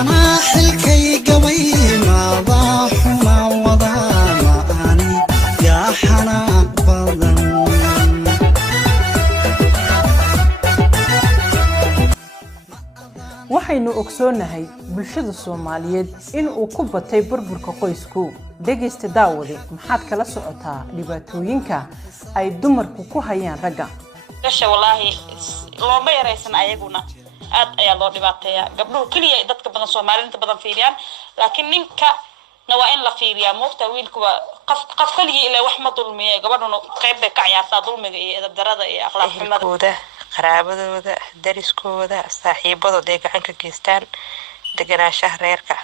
أنا حلكي قوي ما ضاح ما وضع ما أني يا حنان بضن waxaynu ogsoonahay bulshada Soomaaliyeed in uu ku batay burburka qoysku dhageysta daawade maxaad kala socotaa dhibaatooyinka ay dumarku ku hayaan raga gasha wallahi loo ma yareysan ayaguna aad ayaa loo dhibaateeyaa gabdhuhu kaliya dadka badan Soomaaliyeed badan fiiriyaan laakiin ninka waa in la fiiriyaa moofta wiilku qof kaliya ilaa wax ma dulmiyo gabadhuna qayb bay ka ciyaartaa dulmiga iyo edeb darada iyo akhlaaq xumada qaraabadooda dariskooda saaxiibadooda ay gacan ka geystaan deganaanshaha reerka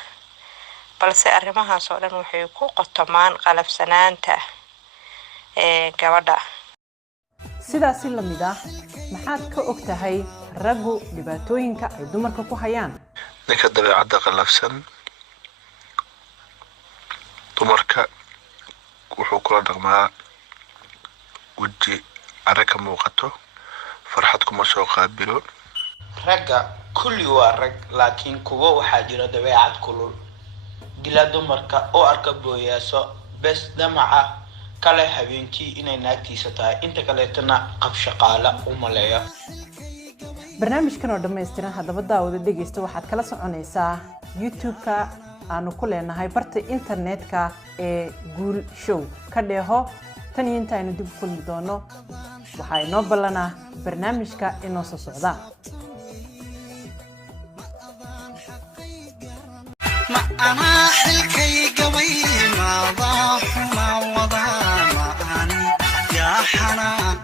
balse arrimahaas oo dhan waxay ku qotomaan qalafsanaanta gabadha sidaas la mid ah maxaad ka ogtahay raggu dhibaatooyinka ay dumarka ku hayaan ninka dabeecadda qalafsan dumarka wuxuu kula dhaqmaa waji arag ka muuqato farxad kuma soo qaabilo ragga kulli waa rag laakiin kuwa waxaa jira dabeecad kulul dila dumarka oo arka booyaaso bes damaca kale habeenkii inay naagtiisa tahay inta kaleetana qab shaqaala u maleeyo barnaamijkan oo dhameystiran hadaba daawada dhageysta waxaad kala soconaysaa YouTube-ka aanu ku leenahay barta internetka ee Guul Show ka dheeho tan inta aynu dib u kulmi doono waxay noo ballanaa barnaamijka inoo soo socda ما أنا حلكي قوي ما ضاح ما وضع ما أني يا حنان